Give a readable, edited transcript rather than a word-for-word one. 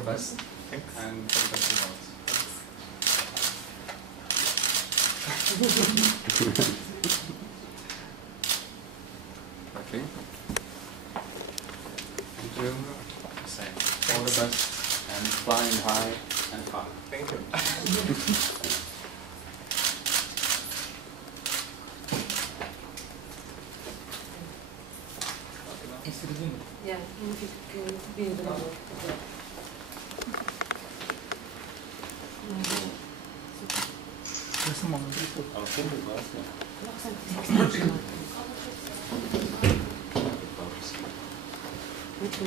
the best. Thanks. And for the best results. Okay. And you, same. All the best and flying high and far. Thank you. Yeah, you can be in the middle. Muito